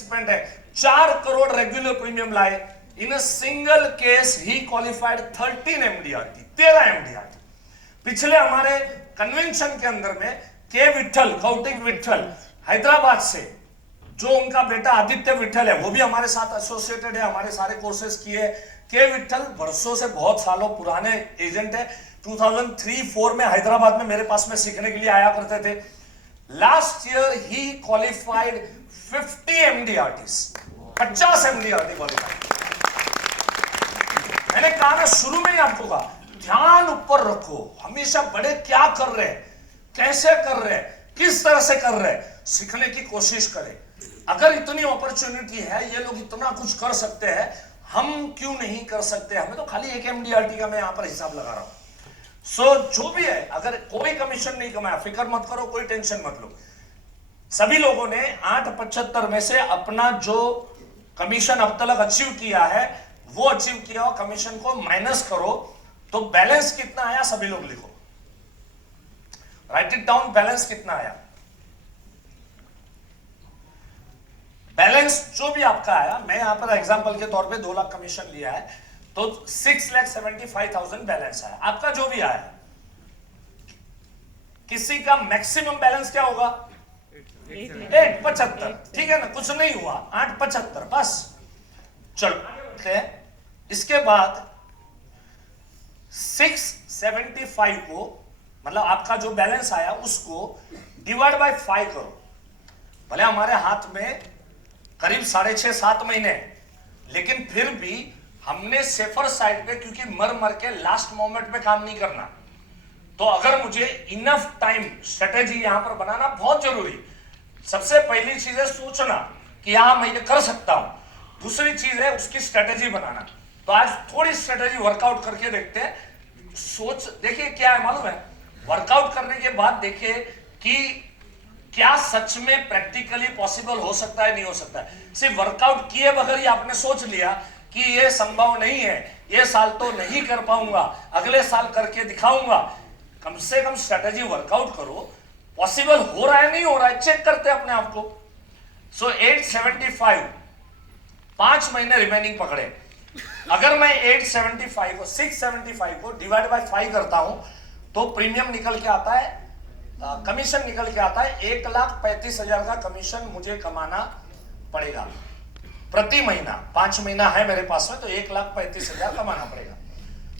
Participant है, 4 crore regular premium लाए। In a single case ही क्वालिफाइड 13 एमडीआरटी, 13 एमडीआरटी। पिछले हमारे कन्वेंशन के अंदर में के विठल, कौटिक विठल हैदराबाद से, जो उनका बेटा आदित्य विठल है, वो भी हमारे साथ एसोसिएटेड है, हमारे सारे कोर्सेज किए। के विठल वर्षों से, बहुत सालों पुराने एजेंट है। 2003-4 में हैदराबाद में मेरे पास में सीखने के लिए आया करते थे। लास्ट ईयर ही क्वालिफाइड 50 एमडीआरटीज, 50 एमडीआरटी क्वालिफाइड। मैंने कहा ना शुरू में ही आपको कहा, ध्यान ऊपर रखो, हमेशा बड़े क्या कर रहे हैं, कैसे कर रहे हैं, किस तरह से कर रहे हैं, सीखने की कोशिश करें। अगर इतनी अपॉर्चुनिटी है, ये लोग इतना कुछ कर सकते हैं, हम क्यों नहीं कर सकते? हमें तो खाली एक एमडीआरटी का मैं यहां पर हिसाब लगा रहा हूं। सो जो भी है, अगर कोई कमीशन नहीं कमाया, फिक्र मत करो, कोई टेंशन मत लो। सभी लोगों ने 875 में से अपना जो कमीशन अब तक अचीव किया है, वो अचीव किया हुआ कमीशन को माइनस करो, तो बैलेंस कितना आया सभी लोग लिखो, राइट इट डाउन। बैलेंस कितना आया? बैलेंस जो भी आपका आया, मैं यहां पर एग्जांपल के तौर पे 2 लाख कमीशन लिया है, तो 6,75,000 बैलेंस आया। आपका जो भी आया, किसी का मैक्सिमम बैलेंस क्या होगा? 875, ठीक है ना, कुछ नहीं हुआ, 875 बस। चलो, इसके बाद 675 को, मतलब आपका जो बैलेंस आया उसको डिवाइड बाय 5 करो। भले हमारे हाथ में करीब 6.5-7 महीने, लेकिन फिर भी हमने सेफर साइड पे, क्योंकि मर के लास्ट मोमेंट में काम नहीं करना। तो अगर मुझे इनफ टाइम, स्ट्रेटेजी यहां पर बनाना बहुत जरूरी। सबसे पहली चीज है सोचना कि यहां मैं ये कर सकता हूं। दूसरी चीज है उसकी स्ट्रेटेजी बनाना। तो आज थोड़ी स्ट्रेटेजी वर्कआउट करके देखते हैं। सोच देखिए क्या है मालूम है, वर्कआउट करने के बाद देखिए कि क्या सच में प्रैक्टिकली पॉसिबल हो सकता है, नहीं हो सकता है। सिर्फ वर्कआउट किए बगैर ही आपने सोच लिया कि ये संभव नहीं है, ये साल तो नहीं कर पाऊंगा, अगले साल करके दिखाऊंगा। कम से कम स्ट्रेटेजी वर्कआउट करो, पॉसिबल हो रहा है नहीं हो रहा है, चेक करते अपने आप को। सो 875, 5 महीने रिमेनिंग पकड़े। अगर मैं 675 को डिवाइड बाय 5 करता हूं, तो प्रीमियम निकल के आता है, कमीशन निकल के आता है 1,35,000 का कमीशन मुझे कमाना पड़ेगा प्रति महीना। 5 महीना है मेरे पास में, तो 1,35,000 कमाना पड़ेगा।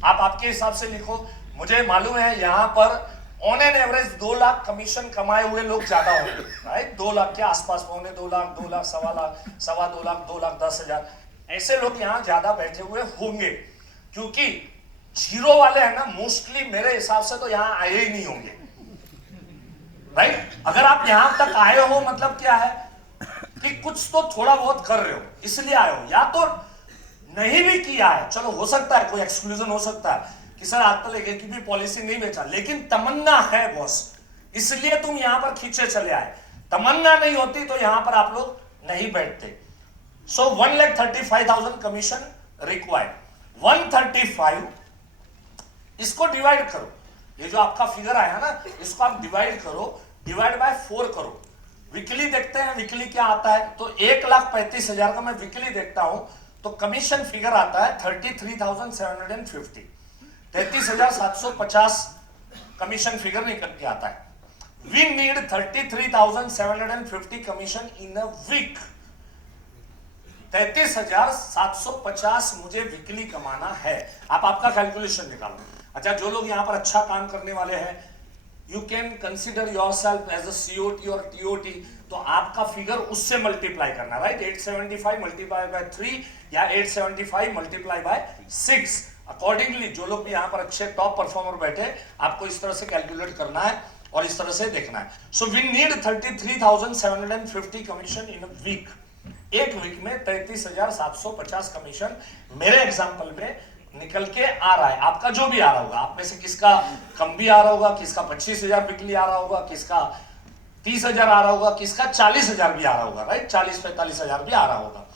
आप आपके हिसाब से लिखो। मुझे मालूम है यहां पर on an average 2 lakh commission कमाए हुए लोग ज्यादा होंगे, राइट? 2 लाख के आसपास, 2 लाख, 2 लाख, 2.25 लाख, 2.25 लाख, 2,10,000, ऐसे लोग यहां ज्यादा बैठे हुए होंगे। क्योंकि जीरो वाले हैं ना, मोस्टली मेरे हिसाब से तो यहां आए ही नहीं होंगे, राइट? अगर आप यहां तक आए हो, मतलब क्या है कि कुछ तो थोड़ा बहुत कर रहे हो, इसलिए आए हो। या तो नहीं भी किया है, चलो हो सकता है कोई एक्सक्लूजन हो सकता है कि सर आज तक एक भी पॉलिसी नहीं बेचा, लेकिन तमन्ना है बॉस, इसलिए तुम यहां पर खींचे चले आए। तमन्ना नहीं होती तो यहां पर आप लोग नहीं बैठते। सो 1,35,000 कमीशन रिक्वायर्ड। 135, इसको डिवाइड करो। ये जो आपका फिगर आया ना, इसको आप डिवाइड करो, डिवाइड बाय 4 करो। वीकली देखते हैं, वीकली क्या आता है। तो 1,35,000 का मैं वीकली देखता हूं, तो कमीशन फिगर आता है 33,750, 33,750 कमीशन फिगर निकल के आता है। We need 33,750 commission in a week. 33,750 मुझे वीकली कमाना है। आप आपका कैलकुलेशन निकालो। अच्छा, जो लोग यहां पर अच्छा काम करने वाले हैं, you can consider yourself as a COT और टीओटी, तो आपका फिगर उससे मल्टीप्लाई करना, राइट? 875 मल्टीप्लाई बाय 3 या 875 मल्टीप्लाई बाय 6। अकॉर्डिंगली जो लोग भी यहां पर अच्छे टॉप परफॉर्मर बैठे, आपको इस तरह से कैलकुलेट करना है और इस तरह से देखना है। So we need 33,750 commission in a week. एक वीक में 33,750 कमीशन मेरे एग्जांपल में निकल के आ रहा है। आपका जो भी आ रहा होगा, आप में से किसका कम भी आ रहा होगा, किसका 25,000 वीकली आ रहा होगा, किसका 30,000 आ रहा होगा, किसका 40,000 भी आ रहा होगा, राइट? 40-45,000 भी आ रहा होगा।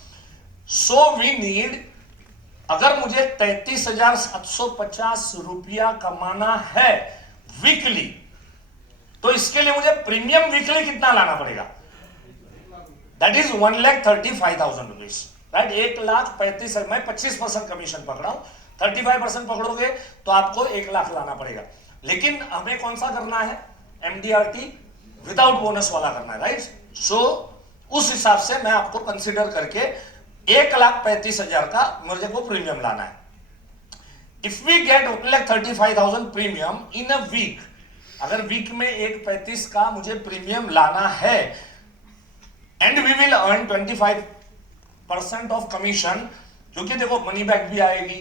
सो वी नीड, अगर मुझे 33,750 रुपया कमाना है वीकली, तो इसके लिए मुझे प्रीमियम वीकली कितना लाना पड़ेगा? That is 1,35,000 rupees, right. 1,35,000, मैं 25% कमीशन पकड़ा हूं, 35% पकड़ोगे तो आपको 1 लाख लाना पड़ेगा। लेकिन हमें कौन सा करना है, MDRT विदाउट बोनस वाला करना है, राइट। सो उस हिसाब से मैं आपको कंसिडर करके 1,35,000 का मुझे को प्रीमियम लाना है। If we get 1,35,000 premium in a week, अगर वीक में 1,35 का मुझे प्रीमियम लाना है, and we will earn 25% of commission, क्योंकि देखो मनी बैक भी आएगी,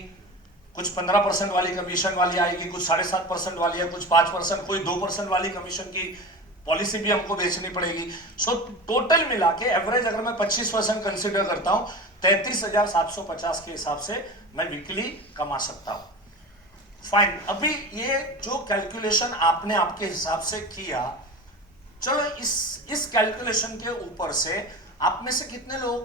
कुछ 15% वाली कमीशन वाली आएगी, कुछ 7.5% वाली है, कुछ 5%, कोई 2% वाली कमीशन की पॉलिसी भी हमको बेचनी पड़ेगी। सो टोटल मिला के एवरेज अगर मैं 25% कंसिडर करता हूं, 33,750 के हिसाब से मैं वीकली कमा सकता हूं। फाइन। अभी ये जो कैलकुलेशन आपने आपके हिसाब से किया, चलो इस कैलकुलेशन के ऊपर से आप में से कितने लोगों को